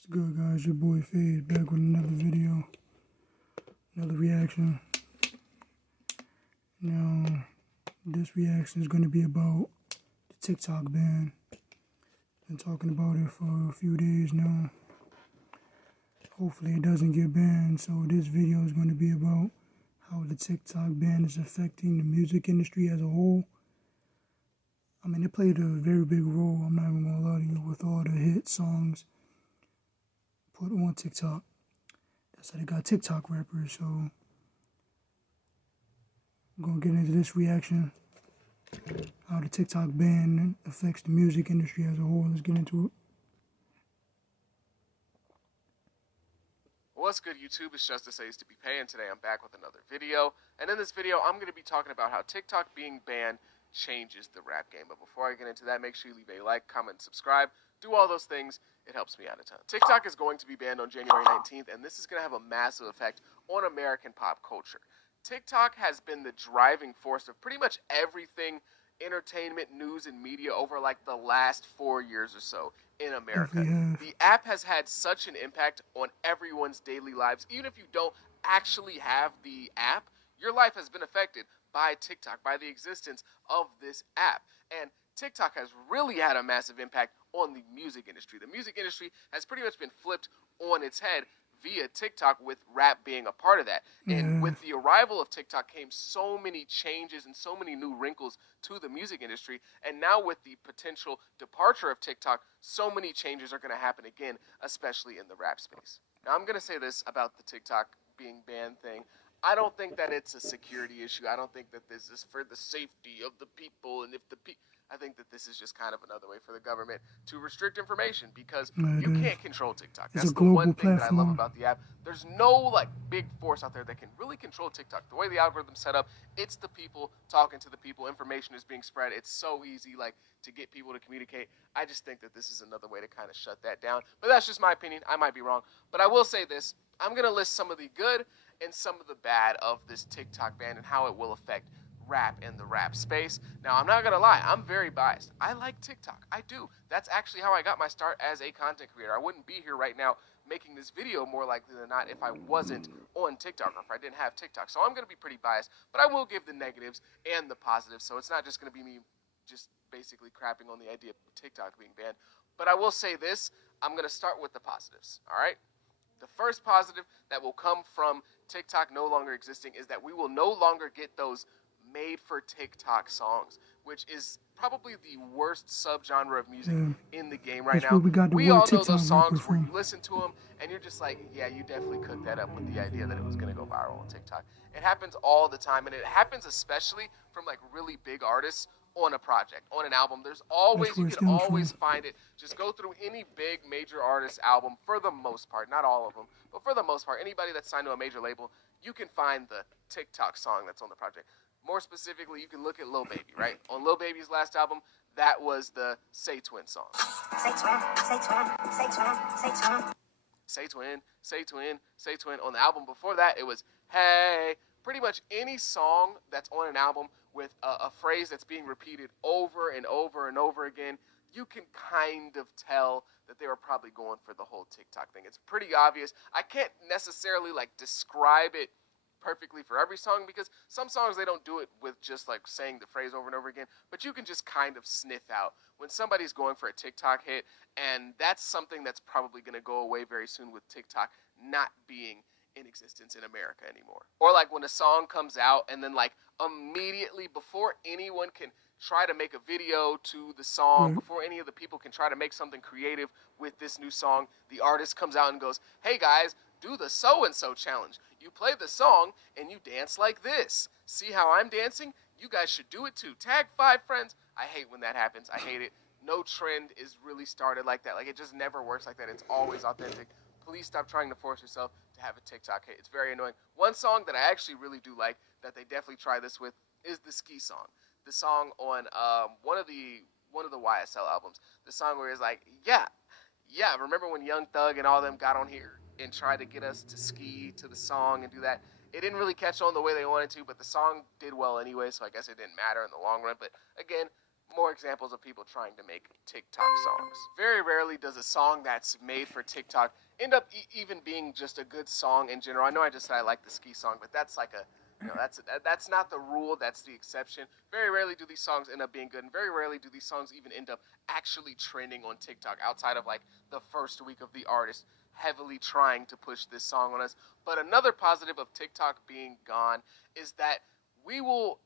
What's good, guys? Your boy Faze back with another video, another reaction. Now, this reaction is going to be about the TikTok ban. Been talking about it for a few days now. Hopefully it doesn't get banned, so this video is going to be about how the TikTok ban is affecting the music industry as a whole. I mean, it played a very big role, I'm not even going to lie to you, with all the hit songs put on TikTok. That's how they got TikTok rappers, so I'm going to get into this reaction, how the TikTok ban affects the music industry as a whole. Let's get into it. What's good, YouTube? It's Theslayerfaze to be paying. Today I'm back with another video, and in this video I'm going to be talking about how TikTok being banned changes the rap game. But before I get into that, make sure you leave a like, comment, subscribe, do all those things. It helps me out a ton. TikTok is going to be banned on January 19th, and this is going to have a massive effect on American pop culture. TikTok has been the driving force of pretty much everything entertainment, news, and media over like the last 4 years or so in America. The app has had such an impact on everyone's daily lives. Even if you don't actually have the app, your life has been affected by TikTok, by the existence of this app. And TikTok has really had a massive impact on the music industry. The music industry has pretty much been flipped on its head via TikTok, with rap being a part of that. And with the arrival of TikTok came so many changes and so many new wrinkles to the music industry. And now with the potential departure of TikTok, so many changes are going to happen again, especially in the rap space. Now, I'm going to say this about the TikTok being banned thing. I don't think that it's a security issue. I don't think that this is for the safety of the people. And if the I think that this is just kind of another way for the government to restrict information, because you can't control TikTok. That's the one thing that I love about the app. There's no like big force out there that can really control TikTok. The way the algorithm's set up, it's the people talking to the people. Information is being spread. It's so easy like to get people to communicate. I just think that this is another way to kind of shut that down. But that's just my opinion. I might be wrong. But I will say this. I'm going to list some of the good and some of the bad of this TikTok ban and how it will affect rap in the rap space. Now, I'm not gonna lie, I'm very biased. I like TikTok. I do. That's actually how I got my start as a content creator. I wouldn't be here right now making this video more likely than not if I wasn't on TikTok or if I didn't have TikTok. So I'm gonna be pretty biased, but I will give the negatives and the positives. So it's not just gonna be me just basically crapping on the idea of TikTok being banned. But I will say this, I'm gonna start with the positives, all right? The first positive that will come from TikTok no longer existing is that we will no longer get those made for TikTok songs, which is probably the worst subgenre of music in the game right now. We all know those songs where you listen to them and you're just like, yeah, you definitely cooked that up with the idea that it was going to go viral on TikTok. It happens all the time, and it happens especially from like really big artists on a project, on an album. There's always, you can always find it. Just go through any big major artist album for the most part, not all of them, but for the most part, anybody that's signed to a major label, you can find the TikTok song that's on the project. More specifically, you can look at Lil Baby, right? On Lil Baby's last album, that was the Say Twin song. Say twin, say twin, say twin, say twin. Say twin, say twin, say twin. On the album before that, it was Hey. Pretty much any song that's on an album with a phrase that's being repeated over and over and over again, you can kind of tell that they were probably going for the whole TikTok thing. It's pretty obvious. I can't necessarily like describe it perfectly for every song, because some songs they don't do it with just like saying the phrase over and over again, but you can just kind of sniff out when somebody's going for a TikTok hit, and that's something that's probably going to go away very soon with TikTok not being in existence in America anymore. Or like when a song comes out and then like immediately before anyone can try to make a video to the song, before any of the people can try to make something creative with this new song, the artist comes out and goes, hey guys, do the so-and-so challenge. You play the song and you dance like this. See how I'm dancing? You guys should do it too. Tag 5 friends. I hate when that happens. I hate it. No trend is really started like that. Like, it just never works like that. It's always authentic. Please stop trying to force yourself to have a TikTok hit. It's very annoying. One song that I actually really do like, that they definitely try this with, is the Ski song. The song on one of the YSL albums. The song where it's like, yeah, remember when Young Thug and all them got on here and tried to get us to ski to the song and do that? It didn't really catch on the way they wanted to, but the song did well anyway, so I guess it didn't matter in the long run. But again, more examples of people trying to make TikTok songs. Very rarely does a song that's made for TikTok end up even being just a good song in general. I know I just said I like the ski song, but that's like a, that's not the rule, that's the exception. Very rarely do these songs end up being good, and very rarely do these songs even end up actually trending on TikTok outside of like the first week of the artist heavily trying to push this song on us. But another positive of TikTok being gone is that we will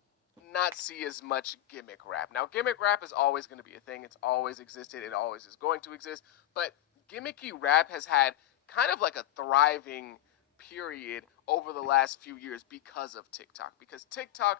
not see as much gimmick rap. Now, gimmick rap is always going to be a thing. It's always existed. It always is going to exist. But gimmicky rap has had kind of like a thriving period over the last few years because of TikTok. Because TikTok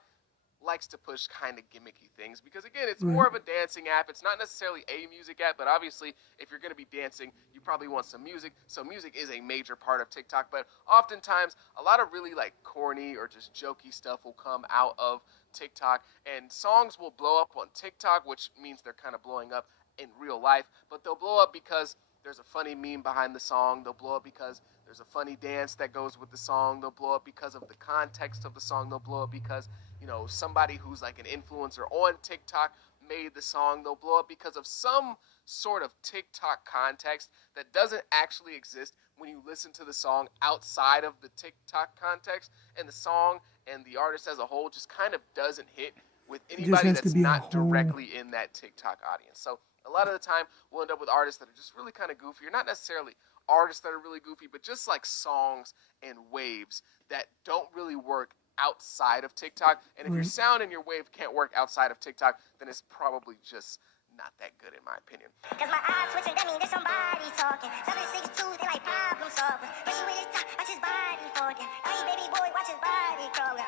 likes to push kind of gimmicky things because, again, it's more of a dancing app. It's not necessarily a music app, but obviously if you're going to be dancing, you probably want some music. So music is a major part of TikTok, but oftentimes a lot of really like corny or just jokey stuff will come out of TikTok, and songs will blow up on TikTok, which means they're kind of blowing up in real life, but they'll blow up because there's a funny meme behind the song. They'll blow up because there's a funny dance that goes with the song. They'll blow up because of the context of the song. They'll blow up because, you know, somebody who's like an influencer on TikTok made the song. They'll blow up because of some sort of TikTok context that doesn't actually exist when you listen to the song outside of the TikTok context, and the song and the artist as a whole just kind of doesn't hit with anybody that's not directly in that TikTok audience. So a lot of the time we'll end up with artists that are just really kind of goofy, or not necessarily artists that are really goofy, but just like songs and waves that don't really work outside of TikTok. And if your sound and your wave can't work outside of TikTok, then it's probably just not that good in my opinion. Cause my eyes switching, that mean there's somebody talking. 762, they like problem solvers. When she with his top, watch his body falling. Hey baby boy, watch his body crawling.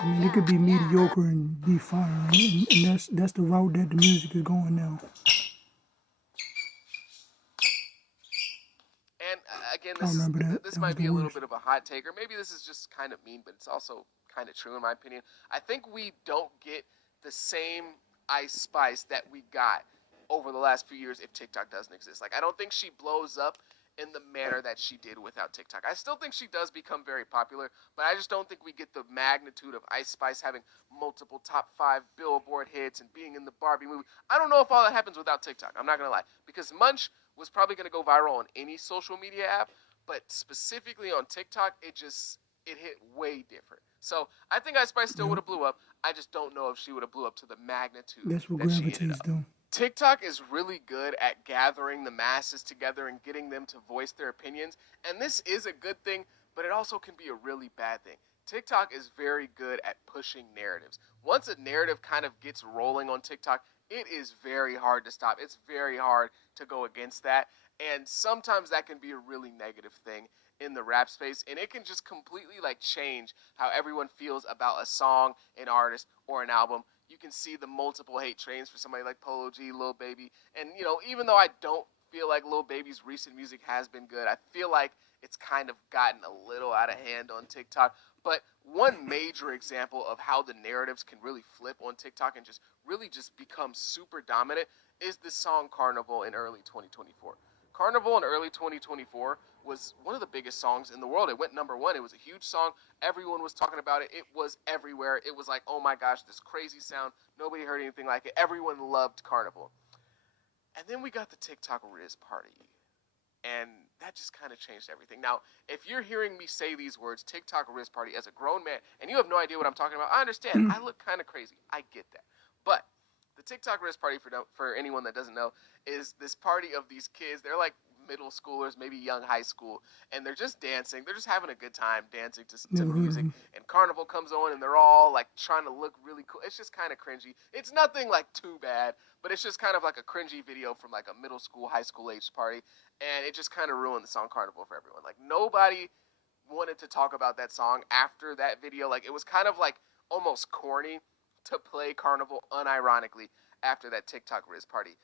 I mean, it could be mediocre and be fire, and that's the route that the music is going now. And again, this might be a little bit of a hot take, or maybe this is just kind of mean, but it's also kind of true in my opinion. I think we don't get the same Ice Spice that we got over the last few years if TikTok doesn't exist. Like, I don't think she blows up in the manner that she did without TikTok. I still think she does become very popular, but I just don't think we get the magnitude of Ice Spice having multiple top 5 Billboard hits and being in the Barbie movie. I don't know if all that happens without TikTok. I'm not going to lie. Because Munch was probably going to go viral on any social media app, but specifically on TikTok, it hit way different. So I think Ice Spice still would have blew up. I just don't know if she would have blew up to the magnitude that's what that she gravitates ended up. though. TikTok is really good at gathering the masses together and getting them to voice their opinions, and this is a good thing, but it also can be a really bad thing. TikTok is very good at pushing narratives. Once a narrative kind of gets rolling on TikTok, it is very hard to stop. It's very hard to go against that, and sometimes that can be a really negative thing in the rap space, and it can just completely like change how everyone feels about a song, an artist, or an album. You can see the multiple hate trains for somebody like Polo G, Lil Baby, and you know, even though I don't feel like Lil Baby's recent music has been good, I feel like it's kind of gotten a little out of hand on TikTok. But one major example of how the narratives can really flip on TikTok and just really just become super dominant is this song Carnival in early 2024. Carnival in early 2024 was one of the biggest songs in the world. It went #1. It was a huge song. Everyone was talking about it. It was everywhere. It was like, oh my gosh, this crazy sound. Nobody heard anything like it. Everyone loved Carnival. And then we got the TikTok Riz Party. And that just kind of changed everything. Now, if you're hearing me say these words, TikTok Riz Party, as a grown man, and you have no idea what I'm talking about, I understand. I look kind of crazy. I get that. But the TikTok Riz Party, for anyone that doesn't know, is this party of these kids. They're like middle schoolers, maybe young high school, and they're just dancing. They're just having a good time dancing to music. And Carnival comes on, and they're all like trying to look really cool. It's just kind of cringy. It's nothing like too bad, but it's just kind of like a cringy video from like a middle school, high school age party, and it just kind of ruined the song Carnival for everyone. Like, nobody wanted to talk about that song after that video. Like, it was kind of like almost corny to play Carnival unironically after that TikTok Riz Party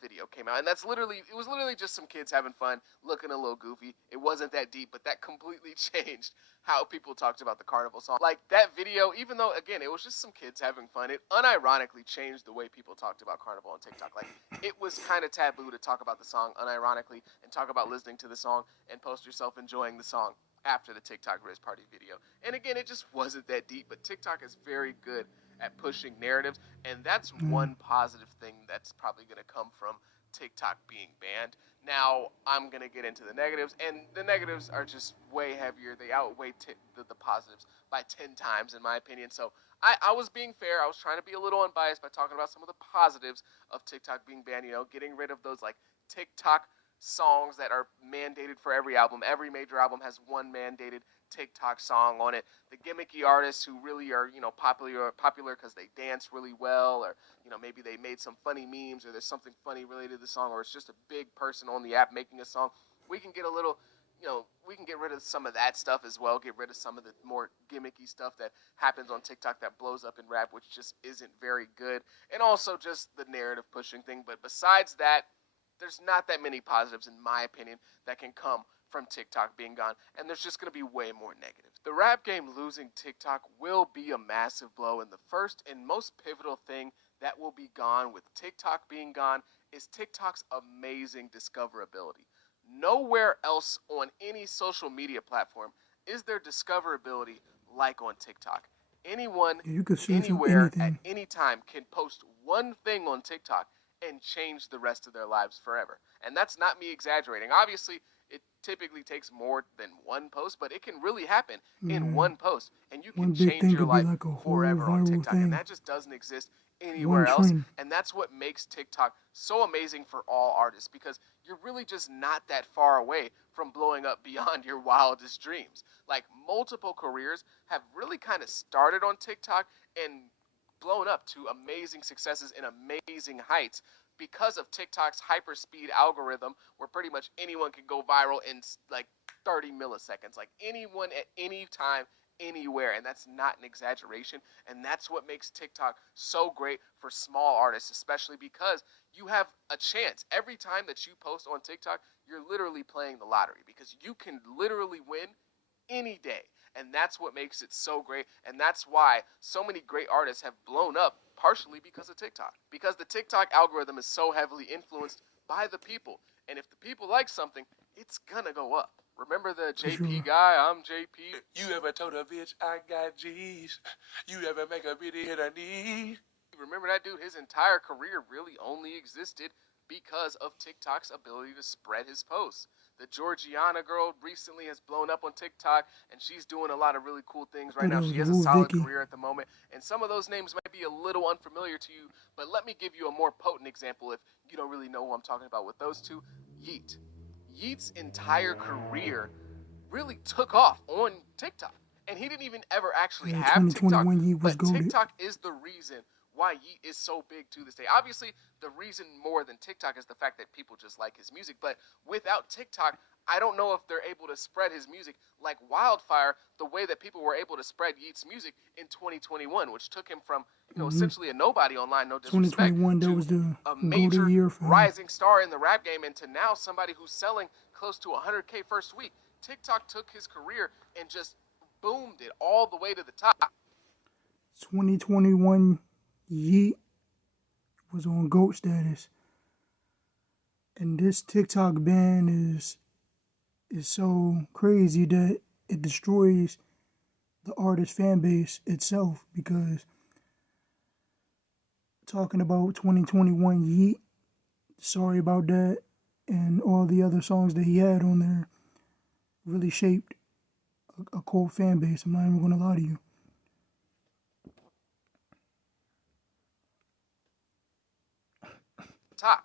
video came out. And it was literally just some kids having fun, looking a little goofy. It wasn't that deep, but that completely changed how people talked about the Carnival song. Like, that video, even though, again, it was just some kids having fun, it unironically changed the way people talked about Carnival on TikTok. Like, it was kind of taboo to talk about the song unironically and talk about listening to the song and post yourself enjoying the song after the TikTok Riz Party video. And again, it just wasn't that deep, but TikTok is very good at pushing narratives, and that's Mm. one positive thing that's probably going to come from TikTok being banned. Now, I'm going to get into the negatives, and the negatives are just way heavier. They outweigh the positives by 10 times, in my opinion. So I was being fair. I was trying to be a little unbiased by talking about some of the positives of TikTok being banned, getting rid of those like TikTok songs that are mandated for every album. Every major album has one mandated TikTok song on it. The gimmicky artists who really are, popular because they dance really well, or maybe they made some funny memes, or there's something funny related to the song, or it's just a big person on the app making a song. We can get a little, we can get rid of some of that stuff as well. Get rid of some of the more gimmicky stuff that happens on TikTok that blows up in rap, which just isn't very good, and also just the narrative pushing thing. But besides that, there's not that many positives, in my opinion, that can come from TikTok being gone, and there's just going to be way more negatives. The rap game losing TikTok will be a massive blow, and the first and most pivotal thing that will be gone with TikTok being gone is TikTok's amazing discoverability. Nowhere else on any social media platform is there discoverability like on TikTok. Anyone, You could search up anywhere, at anything. any time can post one thing on TikTok and change the rest of their lives forever. And that's not me exaggerating. Obviously, it typically takes more than one post, but it can really happen in Mm. one post, and you can One big change thing your could be life like a whole forever on viral TikTok, and thing. that just doesn't exist One anywhere else. trend. And that's what makes TikTok so amazing for all artists, because you're really just not that far away from blowing up beyond your wildest dreams. Like, multiple careers have really kind of started on TikTok and blown up to amazing successes and amazing heights because of TikTok's hyperspeed algorithm, where pretty much anyone can go viral in like 30 milliseconds, like anyone at any time, anywhere. And that's not an exaggeration. And that's what makes TikTok so great for small artists, especially because you have a chance every time that you post on TikTok. You're literally playing the lottery, because you can literally win any day. And that's what makes it so great. And that's why so many great artists have blown up, partially because of TikTok. Because the TikTok algorithm is so heavily influenced by the people. And if the people like something, it's gonna go up. Remember the For JP sure. guy? I'm JP. You ever told a bitch I got G's? You ever make a video hit a knee? Remember that dude? His entire career really only existed because of TikTok's ability to spread his posts. The Georgiana girl recently has blown up on TikTok, and she's doing a lot of really cool things right Thought now. that was She has a Woo solid Vicky. career at the moment, and some of those names might be a little unfamiliar to you, but let me give you a more potent example if you don't really know who I'm talking about with those two. Yeet. Yeet's entire career really took off on TikTok. And he didn't even ever actually Yeah, have TikTok, 2021 Yeet was but goated. TikTok is the reason why Yeet is so big to this day. Obviously, the reason more than TikTok is the fact that people just like his music, but without TikTok, I don't know if they're able to spread his music like wildfire the way that people were able to spread Yeet's music in 2021, which took him from, Hmm. essentially a nobody online, no disrespect, 2021, that to was the a goated major year for him. rising star in the rap game, and to now somebody who's selling close to 100K first week. TikTok took his career and just boomed it all the way to the top. 2021 Yeet was on GOAT status. And this TikTok ban is so crazy that it destroys the artist fan base itself, because talking about 2021 Yeet, sorry about that, and all the other songs that he had on there really shaped a cult fan base. I'm not even gonna lie to you. Top.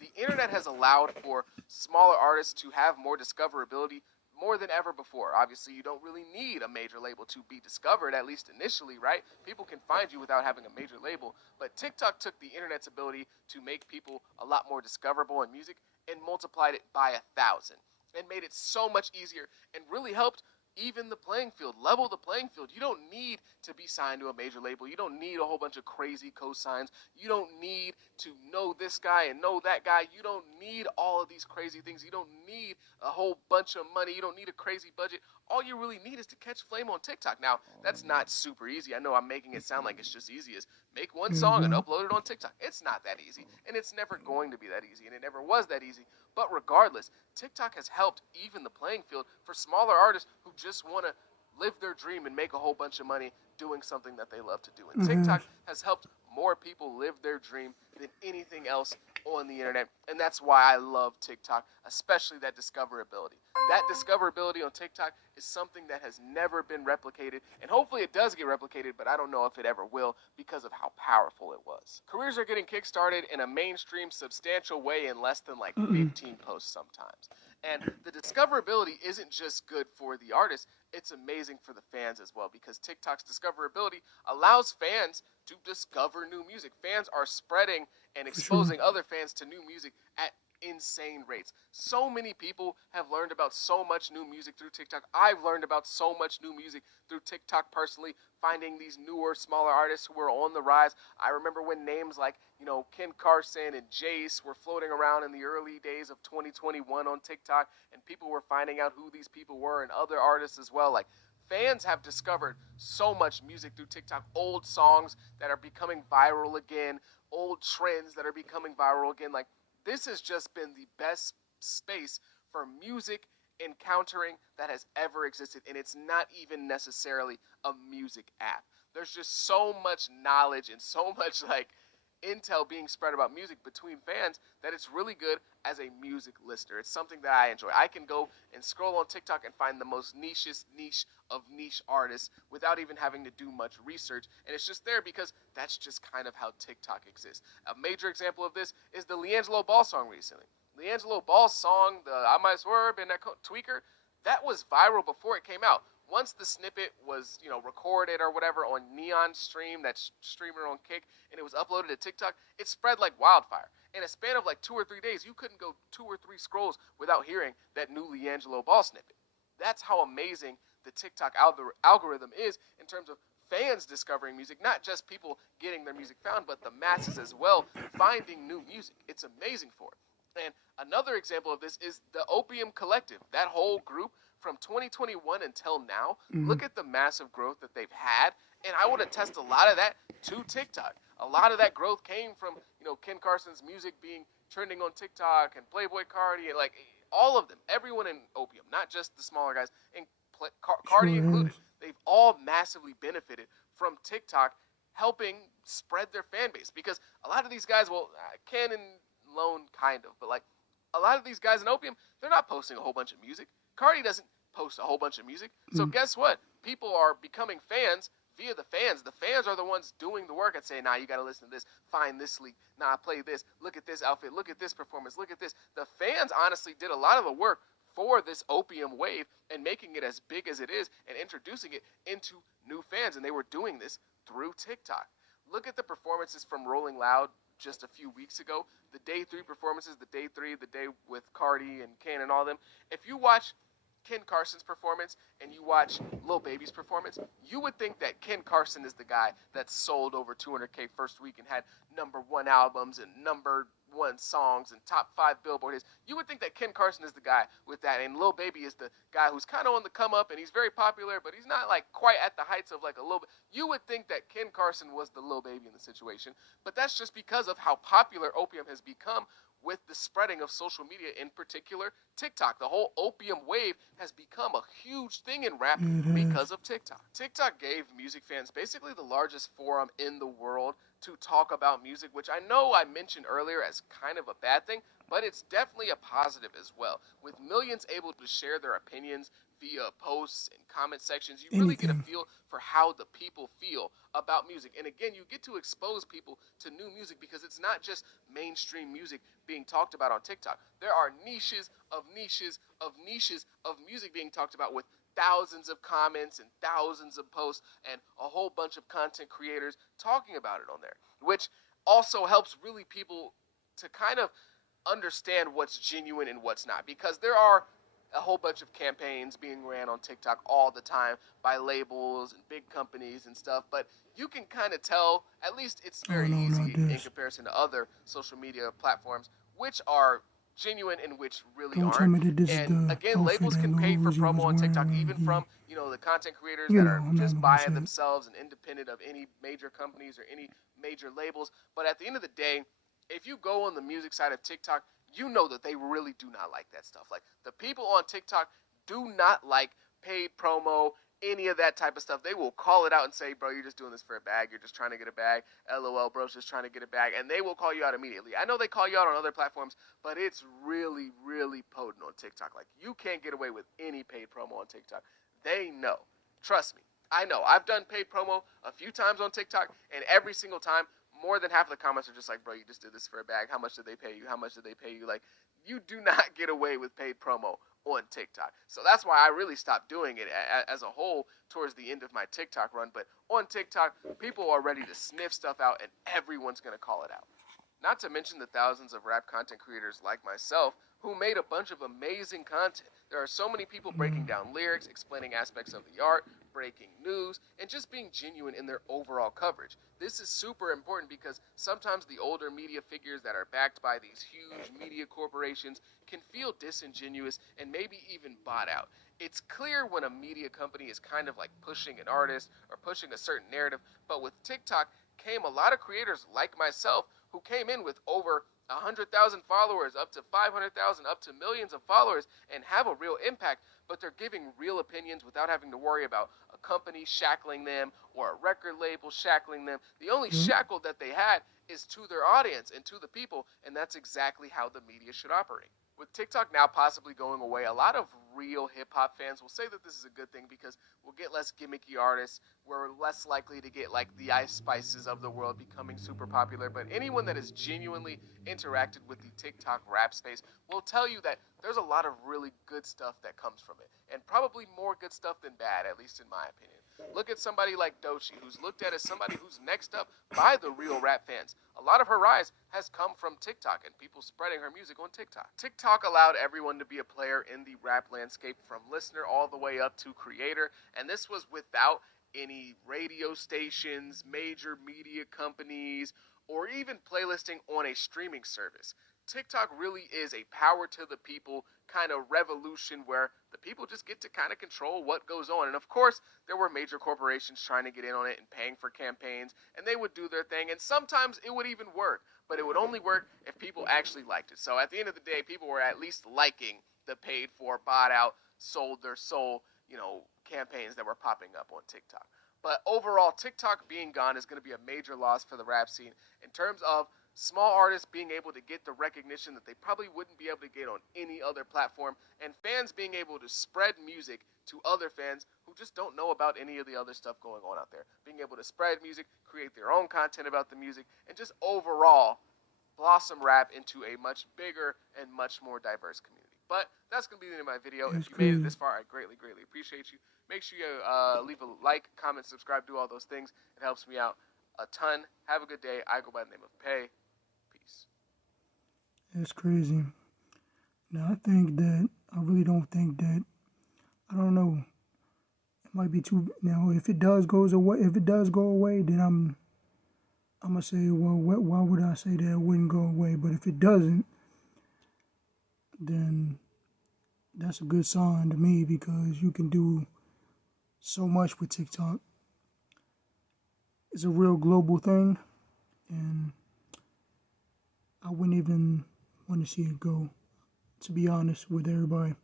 The internet has allowed for smaller artists to have more discoverability more than ever before. Obviously, you don't really need a major label to be discovered, at least initially, right? People can find you without having a major label. But TikTok took the internet's ability to make people a lot more discoverable in music and multiplied it by 1,000 and made it so much easier and really helped even the playing field, level the playing field. You don't need to be signed to a major label. You don't need a whole bunch of crazy cosigns. You don't need to know this guy and know that guy. You don't need all of these crazy things. You don't need a whole bunch of money. You don't need a crazy budget. All you really need is to catch flame on TikTok. Now, that's not super easy. I know I'm making it sound like it's just easy as make one song and upload it on TikTok. It's not that easy, and it's never going to be that easy, and it never was that easy. But regardless, TikTok has helped even the playing field for smaller artists who just want to live their dream and make a whole bunch of money doing something that they love to do. And TikTok has helped more people live their dream than anything else on the internet. And that's why I love TikTok, especially that discoverability. That discoverability on TikTok is something that has never been replicated. And hopefully it does get replicated, but I don't know if it ever will because of how powerful it was. Careers are getting kickstarted in a mainstream, substantial way in less than like 15 posts sometimes. And the discoverability isn't just good for the artist, it's amazing for the fans as well, because TikTok's discoverability allows fans to discover new music. Fans are spreading and exposing other fans to new music at insane rates. So many people have learned about so much new music through TikTok. I've learned about so much new music through TikTok personally, finding these newer, smaller artists who are on the rise. I remember when names like, Ken Carson and Jace were floating around in the early days of 2021 on TikTok, and people were finding out who these people were, and other artists as well. Like, fans have discovered so much music through TikTok, old songs that are becoming viral again, old trends that are becoming viral again. Like, this has just been the best space for music encountering that has ever existed, and it's not even necessarily a music app. There's just so much knowledge and so much intel being spread about music between fans that it's really good as a music listener. It's something that I enjoy. I can go and scroll on TikTok and find the most niche of niche artists without even having to do much research, and it's just there because that's just kind of how TikTok exists. A major example of this is the Leangelo Ball song recently. Leangelo Ball's song, the I Might Swerve and that Tweaker, that was viral before it came out. Once the snippet was, recorded or whatever on Neon Stream, that streamer on Kick, and it was uploaded to TikTok, it spread like wildfire. In a span of 2 or 3 days, you couldn't go 2 or 3 scrolls without hearing that new Leangelo Ball snippet. That's how amazing the TikTok algorithm is in terms of fans discovering music, not just people getting their music found, but the masses as well finding new music. It's amazing for it. And another example of this is the Opium Collective. That whole group from 2021 until now, look at the massive growth that they've had. And I would attest a lot of that to TikTok. A lot of that growth came from, Ken Carson's music being trending on TikTok and Playboy Cardi and all of them, everyone in Opium, not just the smaller guys, and Cardi included. They've all massively benefited from TikTok helping spread their fan base, because a lot of these guys, Ken and Lone kind of, but a lot of these guys in Opium, they're not posting a whole bunch of music. Cardi doesn't post a whole bunch of music. So guess what? People are becoming fans via the fans. The fans are the ones doing the work and saying, nah, you got to listen to this, find this leak, nah, play this, look at this outfit, look at this performance, look at this. The fans honestly did a lot of the work for this Opium wave and making it as big as it is and introducing it into new fans. And they were doing this through TikTok. Look at the performances from Rolling Loud just a few weeks ago. The day 3 performances, the day with Cardi and Ken and all them. If you watch Ken Carson's performance and you watch Lil Baby's performance, you would think that Ken Carson is the guy that sold over 200K first week and had #1 albums and #1 songs and top 5 Billboard hits. You would think that Ken Carson is the guy with that, and Lil Baby is the guy who's kind of on the come up, and he's very popular, but he's not quite at the heights of a Lil Baby. You would think that Ken Carson was the Lil Baby in the situation, but that's just because of how popular Opium has become with the spreading of social media, in particular TikTok. The whole Opium wave has become a huge thing in rap because of TikTok. TikTok gave music fans basically the largest forum in the world to talk about music, which I know I mentioned earlier as kind of a bad thing, but it's definitely a positive as well. With millions able to share their opinions via posts and comment sections, you really get a feel for how the people feel about music. And again, you get to expose people to new music, because it's not just mainstream music being talked about on TikTok. There are niches of niches of niches of music being talked about, with thousands of comments and thousands of posts and a whole bunch of content creators talking about it on there, which also helps really people to kind of understand what's genuine and what's not, because there are a whole bunch of campaigns being ran on TikTok all the time by labels and big companies and stuff, but you can kind of tell, at least it's very easy in comparison to other social media platforms, which are genuine and which really aren't. And again, labels can pay for promo on TikTok, even from, the content creators that are just by themselves and independent of any major companies or any major labels. But at the end of the day, if you go on the music side of TikTok, you know that they really do not like that stuff. The people on TikTok do not like paid promo any of that type of stuff, they will call it out and say, bro, you're just doing this for a bag. You're just trying to get a bag. LOL, bro's just trying to get a bag. And they will call you out immediately. I know they call you out on other platforms, but it's really, really potent on TikTok. Like, you can't get away with any paid promo on TikTok. They know. Trust me. I know. I've done paid promo a few times on TikTok, and every single time, more than half of the comments are just like, bro, you just did this for a bag. How much did they pay you? How much did they pay you? Like, you do not get away with paid promo on TikTok. So that's why I really stopped doing it as a whole towards the end of my TikTok run. But on TikTok, people are ready to sniff stuff out, and everyone's going to call it out. Not to mention the thousands of rap content creators like myself who made a bunch of amazing content. There are so many people breaking down lyrics, explaining aspects of the art, breaking news, and just being genuine in their overall coverage. This is super important because sometimes the older media figures that are backed by these huge media corporations can feel disingenuous and maybe even bought out. It's clear when a media company is kind of like pushing an artist or pushing a certain narrative, but with TikTok came a lot of creators like myself who came in with over 100,000 followers, up to 500,000, up to millions of followers, and have a real impact, but they're giving real opinions without having to worry about a company shackling them or a record label shackling them. The only shackle that they had is to their audience and to the people, and that's exactly how the media should operate. With TikTok now possibly going away, a lot of real hip-hop fans will say that this is a good thing because we'll get less gimmicky artists. We're less likely to get like the Ice Spices of the world becoming super popular. But anyone that has genuinely interacted with the TikTok rap space will tell you that there's a lot of really good stuff that comes from it. And probably more good stuff than bad, at least in my opinion. Look at somebody like Doechii, who's looked at as somebody who's next up by the real rap fans. A lot of her rise has come from TikTok and people spreading her music on TikTok. TikTok allowed everyone to be a player in the rap landscape from listener all the way up to creator, and this was without any radio stations, major media companies, or even playlisting on a streaming service. TikTok really is a power to the people kind of revolution where the people just get to kind of control what goes on. And of course, there were major corporations trying to get in on it and paying for campaigns, and they would do their thing, and sometimes it would even work, but it would only work if people actually liked it. So at the end of the day, people were at least liking the paid for, bought out, sold their soul, campaigns that were popping up on TikTok. But overall, TikTok being gone is going to be a major loss for the rap scene in terms of small artists being able to get the recognition that they probably wouldn't be able to get on any other platform, and fans being able to spread music to other fans who just don't know about any of the other stuff going on out there. Being able to spread music, create their own content about the music, and just overall blossom rap into a much bigger and much more diverse community. But that's going to be the end of my video. If you made it this far, I greatly, greatly appreciate you. Make sure you leave a like, comment, subscribe, do all those things. It helps me out a ton. Have a good day. I go by the name of Pay. Peace. It's crazy. Now, I really don't think that, I don't know. It might be too, now, if it does go away, then I'm going to say, well, why would I say that it wouldn't go away? But if it doesn't, then that's a good sign to me because you can do so much with TikTok. It's a real global thing, and I wouldn't even want to see it go, to be honest with everybody.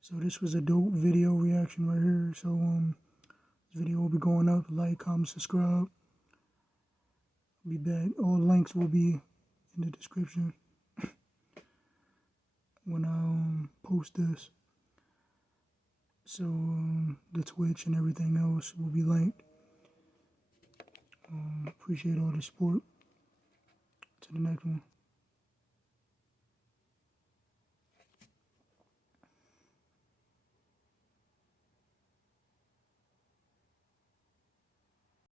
So this was a dope video reaction right here. So this video will be going up. Like, comment, subscribe. I'll be back. All links will be in the description when I post this. So the Twitch and everything else will be linked. Appreciate all the support. To the next one.